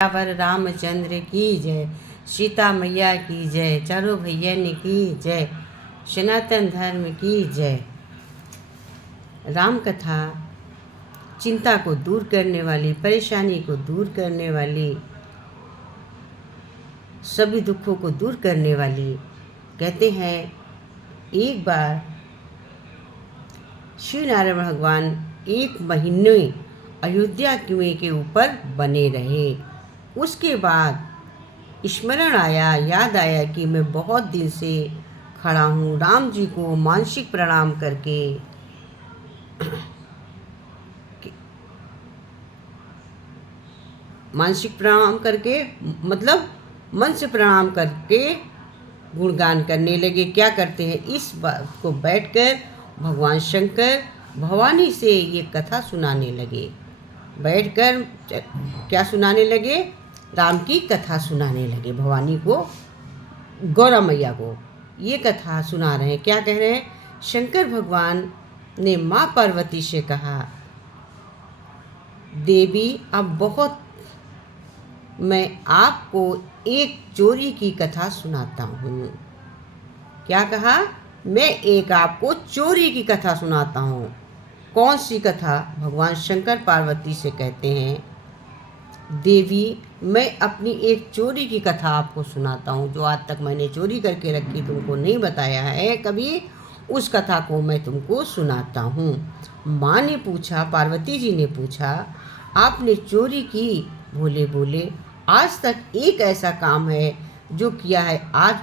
सियावर रामचंद्र की जय, सीता मैया की जय, चारों भैयन की जय, सनातन धर्म की जय। राम कथा चिंता को दूर करने वाली, परेशानी को दूर करने वाली, सभी दुखों को दूर करने वाली। कहते हैं एक बार श्री नारायण भगवान 1 महीने अयोध्या कुएं के ऊपर बने रहे। उसके बाद स्मरण आया, याद आया कि मैं बहुत दिन से खड़ा हूँ। राम जी को मानसिक प्रणाम करके मतलब मन से प्रणाम करके गुणगान करने लगे। क्या करते हैं, इस बात को बैठकर भगवान शंकर भवानी से ये कथा सुनाने लगे। बैठकर क्या सुनाने लगे, राम की कथा सुनाने लगे। भवानी को, गौरा मैया को ये कथा सुना रहे हैं। क्या कह रहे हैं, शंकर भगवान ने माँ पार्वती से कहा, देवी अब बहुत मैं आपको एक चोरी की कथा सुनाता हूँ। क्या कहा, मैं एक आपको चोरी की कथा सुनाता हूँ। कौन सी कथा, भगवान शंकर पार्वती से कहते हैं, देवी मैं अपनी एक चोरी की कथा आपको सुनाता हूँ, जो आज तक मैंने चोरी करके रखी, तुमको नहीं बताया है कभी, उस कथा को मैं तुमको सुनाता हूँ। माँ ने पूछा, पार्वती जी ने पूछा, आपने चोरी की? भोले बोले, आज तक एक ऐसा काम है जो किया है, आज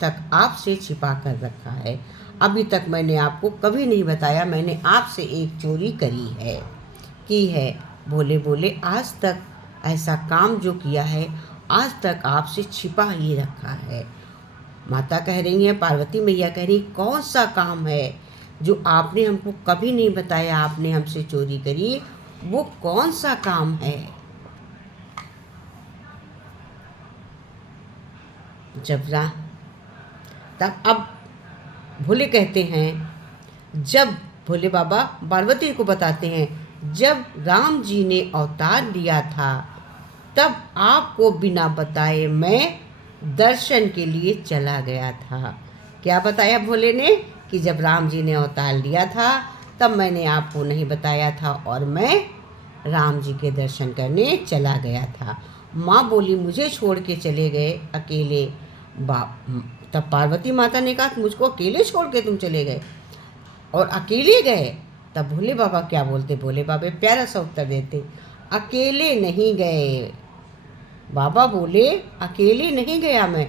तक आपसे छिपा कर रखा है, अभी तक मैंने आपको कभी नहीं बताया। मैंने आपसे एक चोरी की है। भोले बोले, आज तक ऐसा काम जो किया है, आज तक आपसे छिपा ही रखा है। माता कह रही है, पार्वती मैया कह रही, कौन सा काम है जो आपने हमको कभी नहीं बताया, आपने हमसे चोरी करी, वो कौन सा काम है? तब अब भोले कहते हैं, जब भोले बाबा पार्वती को बताते हैं, जब राम जी ने अवतार लिया था, तब आपको बिना बताए मैं दर्शन के लिए चला गया था। क्या बताया भोले ने, कि जब राम जी ने अवतार लिया था तब मैंने आपको नहीं बताया था और मैं राम जी के दर्शन करने चला गया था। माँ बोली, मुझे छोड़ के चले गए अकेले। तब पार्वती माता ने कहा, मुझको अकेले छोड़ के तुम चले गए और अकेले गए? तब भोले बाबा क्या बोलते, भोले बाबा प्यारा सा उत्तर देते, अकेले नहीं गए। बाबा बोले, अकेले नहीं गया मैं,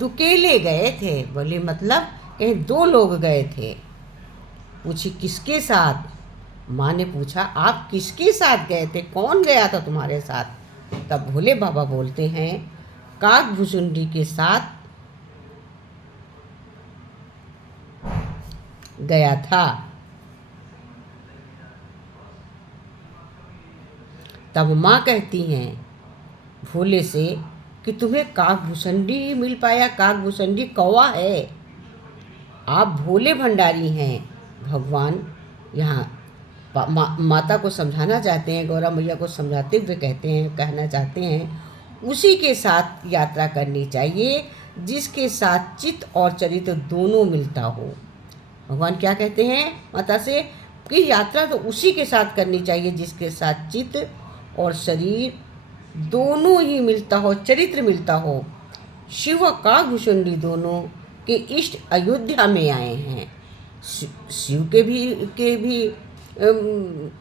दुकेले गए थे। बोले मतलब कहीं 2 लोग गए थे। पूछी किसके साथ? माँ ने पूछा, आप किसके साथ गए थे, कौन गया था तुम्हारे साथ? तब भोले बाबा बोलते हैं, काकभुसुंडी के साथ गया था। तब माँ कहती हैं भोले से कि तुम्हें काकभुसुंडी ही मिल पाया? काकभुसुंडी कौवा है, आप भोले भंडारी हैं। भगवान यहाँ माता को समझाना चाहते हैं, गौरा मैया को समझाते हुए कहना चाहते हैं, उसी के साथ यात्रा करनी चाहिए जिसके साथ चित्त और चरित्र दोनों मिलता हो। भगवान क्या कहते हैं माता से, कि यात्रा तो उसी के साथ करनी चाहिए जिसके साथ चित्त और शरीर दोनों ही मिलता हो, चरित्र मिलता हो। शिव और काकभुसुंडी दोनों के इष्ट अयोध्या में आए हैं। शिव के भी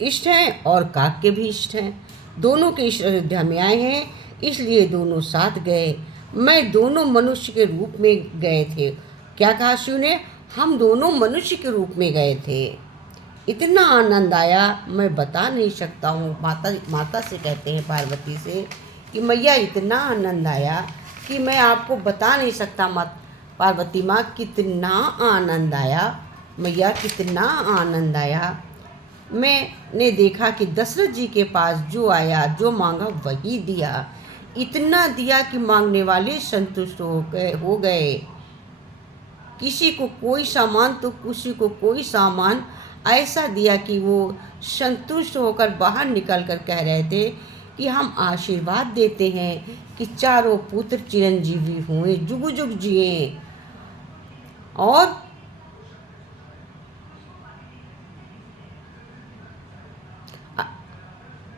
इष्ट हैं और काक के भी इष्ट हैं, दोनों के इष्ट अयोध्या में आए हैं, इसलिए दोनों साथ गए। मैं दोनों मनुष्य के रूप में गए थे। क्या कहा शिव ने, हम दोनों मनुष्य के रूप में गए थे। इतना आनंद आया मैं बता नहीं सकता हूँ। माता से कहते हैं पार्वती से कि मैया इतना आनंद आया कि मैं आपको बता नहीं सकता। पार्वती माँ, कितना आनंद आया मैया, कितना आनंद आया। मैंने देखा कि दशरथ जी के पास जो आया, जो मांगा वही दिया। इतना दिया कि मांगने वाले संतुष्ट हो गए। किसी को कोई सामान तो किसी को कोई सामान, ऐसा दिया कि वो संतुष्ट होकर बाहर निकल कर कह रहे थे कि हम आशीर्वाद देते हैं कि चारों पुत्र चिरंजीवी हुए, जुग जुग जिए। और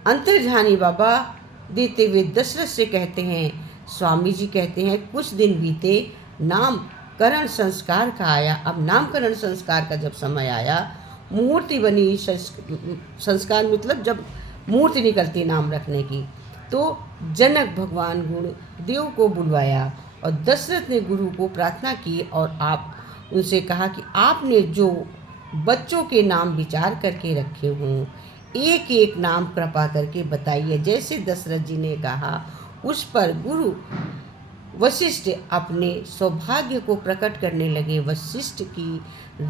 अंतर्ध्यानी बाबा देते हुए दशरथ से कहते हैं, स्वामी जी कहते हैं, कुछ दिन बीते, नामकरण संस्कार का आया। अब नामकरण संस्कार का जब समय आया, मूर्ति बनी, संस्कार मतलब जब मूर्ति निकलती नाम रखने की, तो जनक भगवान गुण देव को बुलवाया और दशरथ ने गुरु को प्रार्थना की और आप उनसे कहा कि आपने जो बच्चों के नाम विचार करके रखे हों, एक एक नाम कृपा करके बताइए। जैसे दशरथ जी ने कहा, उस पर गुरु वशिष्ठ अपने सौभाग्य को प्रकट करने लगे। वशिष्ठ की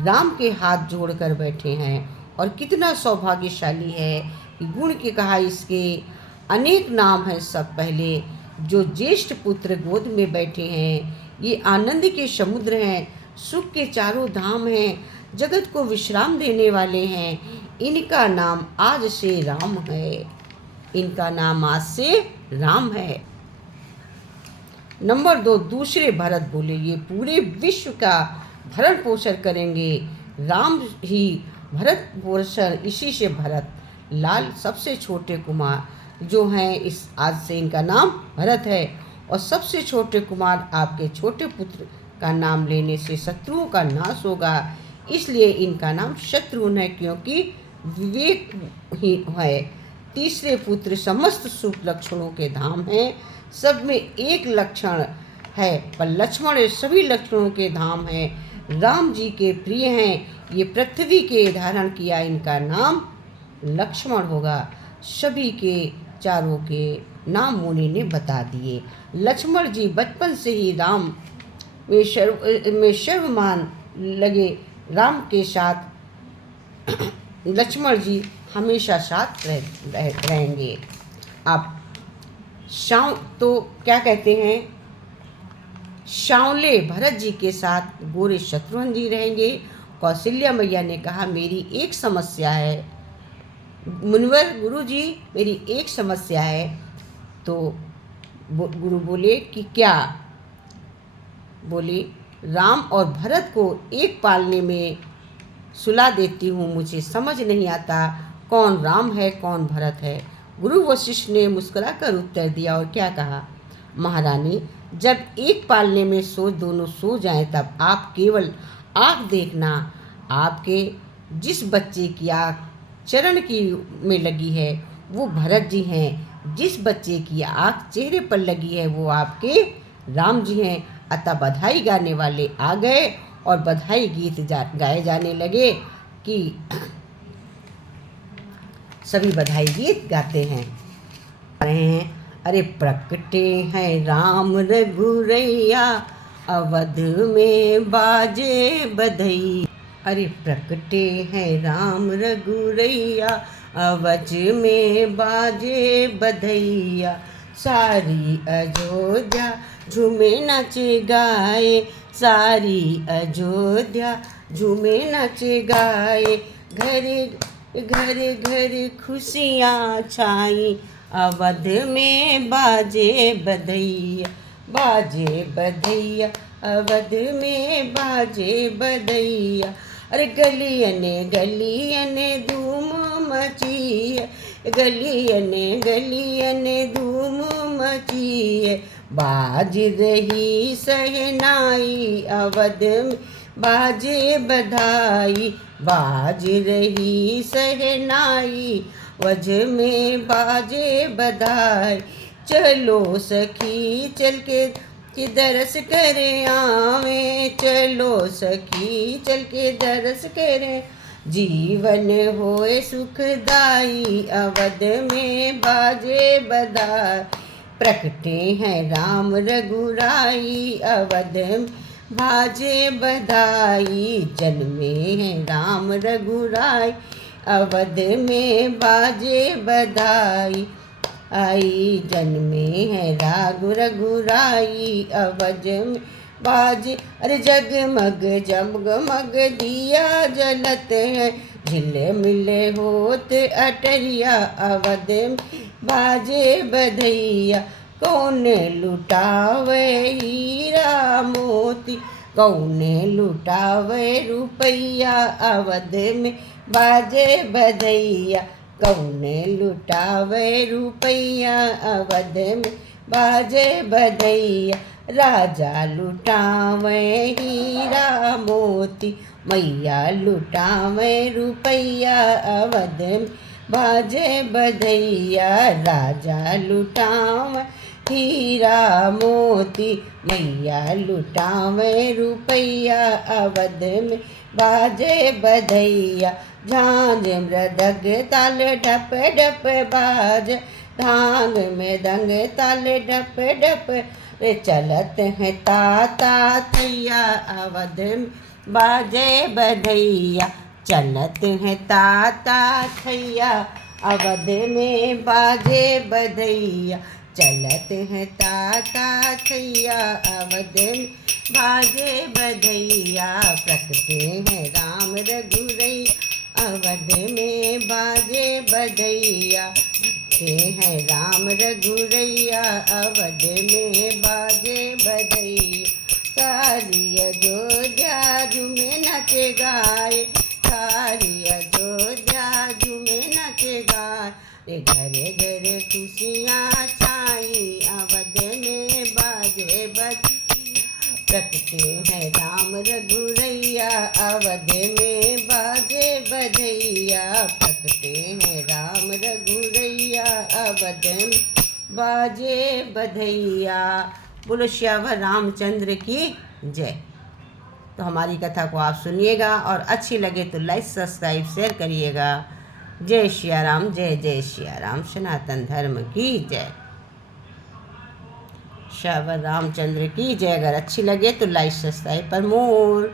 राम के हाथ जोड़कर बैठे हैं और कितना सौभाग्यशाली है कि गुण के कहा इसके अनेक नाम हैं। सब पहले जो ज्येष्ठ पुत्र गोद में बैठे हैं, ये आनंद के समुद्र हैं, सुख के चारों धाम हैं, जगत को विश्राम देने वाले हैं। इनका नाम आज से राम है, इनका नाम आज से राम है। नंबर 2, दूसरे भरत बोले, ये पूरे विश्व का भरण पोषण करेंगे। राम ही भरत पोषण, इसी से भरत लाल सबसे छोटे कुमार जो हैं, इस आज से इनका नाम भरत है। और सबसे छोटे कुमार आपके छोटे पुत्र का नाम लेने से शत्रुओं का नाश होगा, इसलिए इनका नाम शत्रुघ्न है, क्योंकि विवेक ही है। तीसरे पुत्र समस्त शुभ लक्षणों के धाम हैं, सब में एक लक्षण है, पर लक्ष्मण ये सभी लक्षणों के धाम हैं। राम जी के प्रिय हैं, ये पृथ्वी के धारण किया, इनका नाम लक्ष्मण होगा। सभी के चारों के नाम मुनि ने बता दिए। लक्ष्मण जी बचपन से ही राम में सर्वमान लगे। राम के साथ लक्ष्मण जी हमेशा साथ रहेंगे। आप तो क्या कहते हैं, सांवले भरत जी के साथ गोरे शत्रुघ्न जी रहेंगे। कौशल्या मैया ने कहा, मेरी एक समस्या है मुनिवर गुरु जी, मेरी एक समस्या है। तो गुरु बोले कि क्या? बोली, राम और भरत को एक पालने में सुला देती हूँ, मुझे समझ नहीं आता कौन राम है कौन भरत है। गुरु वशिष्ठ ने मुस्कुराकर उत्तर दिया और क्या कहा, महारानी, जब एक पालने में दोनों सो जाएं, तब आप केवल आँख देखना। आपके जिस बच्चे की आँख चरण की में लगी है वो भरत जी हैं, जिस बच्चे की आँख चेहरे पर लगी है वो आपके राम जी हैं। अतः बधाई गाने वाले आ गए और बधाई गीत गाए जाने लगे कि सभी बधाई गीत गाते हैं। अरे प्रकटे हैं राम रघुरैया, अवध में बाजे बधई। अरे प्रकटे हैं राम रघुरैया, अवध में बाजे बधैया। सारी अयोध्या झूमे नाचे गाए, सारी अयोध्या झूमे नाचे गाए। घरे घरे घरे खुशियाँ छाई, अवध में बाजे बधैया, बाजे बधैया, अवध में बाजे बधैया। अरे गलियने गलियने धूम मची है, गलियने गलियने धूम मची है। बाज रही सहनाई, अवध में बाजे बधाई, बाज रही सहनाई, वज में बाजे बधाई। चलो सखी चल के दरस करे आवे, चलो सखी चल के दरस करे, जीवन होए सुखदाई, अवध में बाजे बधाई। प्रकटे हैं राम रघुराई, अवध में बाजे बधाई। जन्मे हैं राम रघुराई, अवध में बाजे बधाई। आई जन्मे है राघु रघुराई, अवध में बाजे। अरे जगमग जगमग दिया जलत है, झिले मिले होत अटरिया, अवध में बाजे बधैया। कौन लुटावे हीरा मोती, कौन लुटावे रुपैया अवध में बाजे बधैया। कौन लुटावे रुपैया अवध में बाजे बधैया। राजा लुटावे हीरा मोती, मैया लुटावे रुपैया अवध में बाजे बधैया। राजा लुटावे हीरा मोती, मैया लुटावे रुपैया अवध में बाजे बधैया। झांझ मृदंग ताल ढप ढप बाज, धांग में दंग ताल ढप ढप चलत है ताता थैया अवध में बाजे बधैया। चलत है ताता थैया अवध में बाजे बधैया। चलत है ताता थैया अवध में बाजे बधैया। प्रकटे हैं राम रघुरैया अवध में बाजे बधैया। प्रकटे हैं राम रघुरैया अवध में बाजे बधैया। सारी अयोध्या झूमे नचे गाए, सारी अयोध्या झूमे नचे गाए। घरे घरे खुशियाँ छाई अवध में बाजे बधैया। प्रकटे हैं राम रघुरैया अवध में बाजे बधैया। प्रकटे हैं राम रघुरैया अवध में बाजे बधैया। बोलो श्यावर रामचंद्र की जय। तो हमारी कथा को आप सुनिएगा और अच्छी लगे तो लाइक सब्सक्राइब शेयर करिएगा। जय श्या राम, जय जय श्या राम। सनातन धर्म की जय। श्यावर रामचंद्र की जय। अगर अच्छी लगे तो लाइक सब्सक्राइब पर मोर।